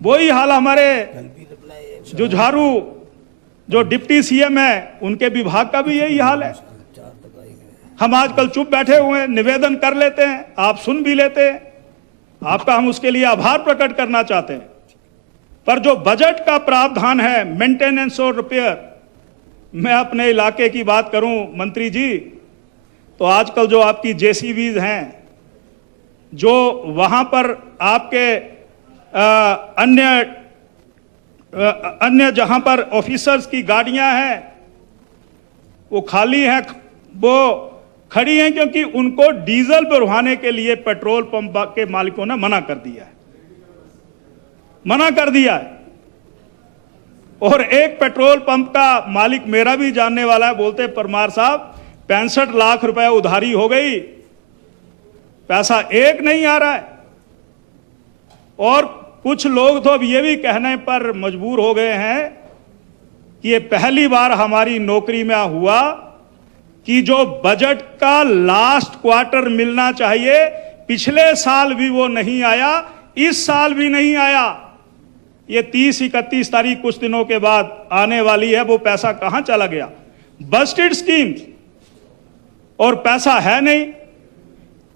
वही हाल हमारे जुझारू जो डिप्टी सीएम है उनके विभाग का भी यही हाल है। हम आजकल चुप बैठे हुए हैं, निवेदन कर लेते हैं, आप सुन भी लेते हैं, आपका हम उसके लिए आभार प्रकट करना चाहते हैं। पर जो बजट का प्रावधान है मेंटेनेंस और रिपेयर, मैं अपने इलाके की बात करूं मंत्री जी, तो आजकल जो आपकी जेसीबीज हैं, जो वहां पर आपके अन्य जहां पर ऑफिसर्स की गाड़ियां हैं वो खाली हैं, वो खड़ी हैं क्योंकि उनको डीजल भरवाने के लिए पेट्रोल पंप के मालिकों ने मना कर दिया है। और एक पेट्रोल पंप का मालिक मेरा भी जानने वाला है, बोलते परमार साहब 65 लाख रुपए उधारी हो गई, पैसा एक नहीं आ रहा है। और कुछ लोग तो अब ये भी कहने पर मजबूर हो गए हैं कि ये पहली बार हमारी नौकरी में हुआ कि जो बजट का लास्ट क्वार्टर मिलना चाहिए, पिछले साल भी वो नहीं आया, इस साल भी नहीं आया। ये 30-31 तारीख कुछ दिनों के बाद आने वाली है, वो पैसा कहां चला गया? बस्टेड स्कीम्स, और पैसा है नहीं।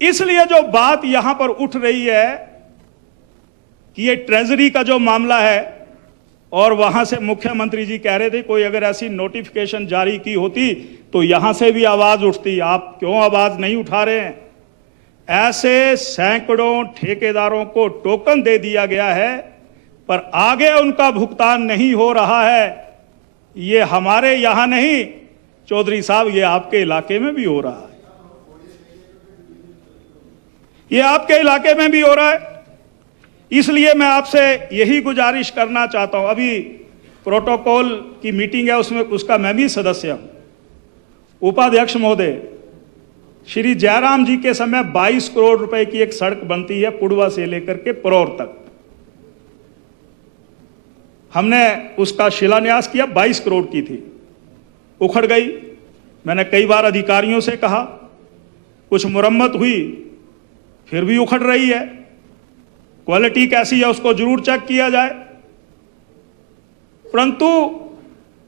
इसलिए जो बात यहां पर उठ रही है कि ये ट्रेजरी का जो मामला है, और वहां से मुख्यमंत्री जी कह रहे थे कोई अगर ऐसी नोटिफिकेशन जारी की होती तो यहां से भी आवाज उठती, आप क्यों आवाज नहीं उठा रहे हैं? ऐसे सैकड़ों ठेकेदारों को टोकन दे दिया गया है पर आगे उनका भुगतान नहीं हो रहा है। ये हमारे यहां नहीं चौधरी साहब, ये आपके इलाके में भी हो रहा है, ये आपके इलाके में भी हो रहा है। इसलिए मैं आपसे यही गुजारिश करना चाहता हूं, अभी प्रोटोकॉल की मीटिंग है, उसमें उसका मैं भी सदस्य हूं। उपाध्यक्ष महोदय, श्री जयराम जी के समय 22 करोड़ रुपए की एक सड़क बनती है पुड़वा से लेकर के परौर तक। हमने उसका शिलान्यास किया, 22 करोड़ की थी, उखड़ गई। मैंने कई बार अधिकारियों से कहा, कुछ मुरम्मत हुई, फिर भी उखड़ रही है। क्वालिटी कैसी है उसको जरूर चेक किया जाए। परंतु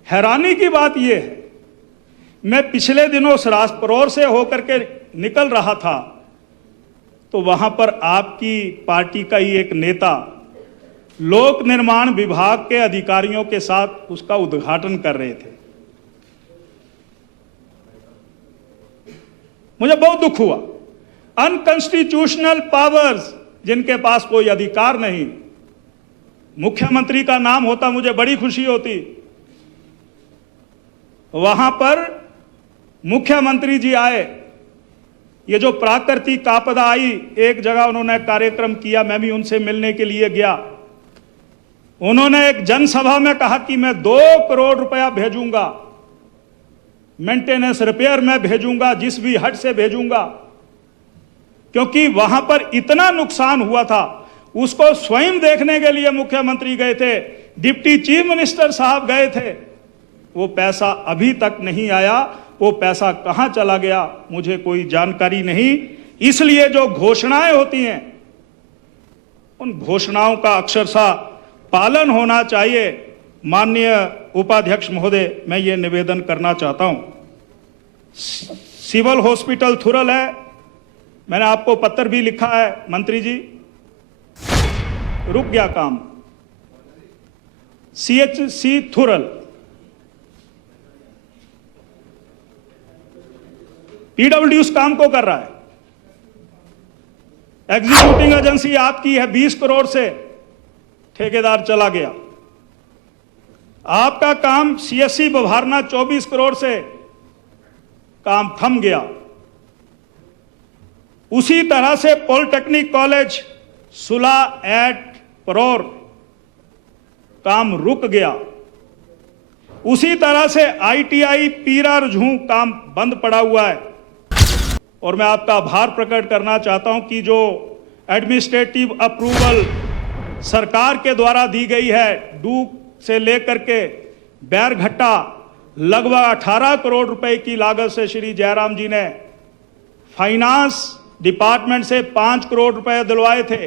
हैरानी की बात यह है, मैं पिछले दिनों परौर से होकर के निकल रहा था तो वहां पर आपकी पार्टी का ही एक नेता लोक निर्माण विभाग के अधिकारियों के साथ उसका उद्घाटन कर रहे थे। मुझे बहुत दुख हुआ। अनकॉन्स्टिट्यूशनल पावर्स, जिनके पास कोई अधिकार नहीं, मुख्यमंत्री का नाम होता मुझे बड़ी खुशी होती। वहां पर मुख्यमंत्री जी आए, ये जो प्राकृतिक आपदा आई, एक जगह उन्होंने कार्यक्रम किया, मैं भी उनसे मिलने के लिए गया। उन्होंने एक जनसभा में कहा कि मैं 2 करोड़ रुपया भेजूंगा, मेंटेनेंस रिपेयर में भेजूंगा, जिस भी हट से भेजूंगा, क्योंकि वहां पर इतना नुकसान हुआ था। उसको स्वयं देखने के लिए मुख्यमंत्री गए थे, डिप्टी चीफ मिनिस्टर साहब गए थे। वो पैसा अभी तक नहीं आया, वो पैसा कहां चला गया मुझे कोई जानकारी नहीं। इसलिए जो घोषणाएं होती हैं, उन घोषणाओं का अक्षरशः पालन होना चाहिए। माननीय उपाध्यक्ष महोदय, मैं ये निवेदन करना चाहता हूं, सिविल हॉस्पिटल थुरल है, मैंने आपको पत्र भी लिखा है मंत्री जी, रुक गया काम। CHC थुरल, PWD उस काम को कर रहा है। एग्जीक्यूटिंग एजेंसी आपकी है, 20 करोड़ से ठेकेदार चला गया। आपका काम CSC बभारना 24 करोड़ से काम थम गया। उसी तरह से पॉलिटेक्निक कॉलेज सुला एट परौर काम रुक गया। उसी तरह से ITI पीरा रजू काम बंद पड़ा हुआ है। और मैं आपका आभार प्रकट करना चाहता हूं कि जो एडमिनिस्ट्रेटिव अप्रूवल सरकार के द्वारा दी गई है, डूब से लेकर के बैरघट्टा, लगभग 18 करोड़ रुपए की लागत से श्री जयराम जी ने फाइनेंस डिपार्टमेंट से 5 करोड़ रुपए दिलवाए थे।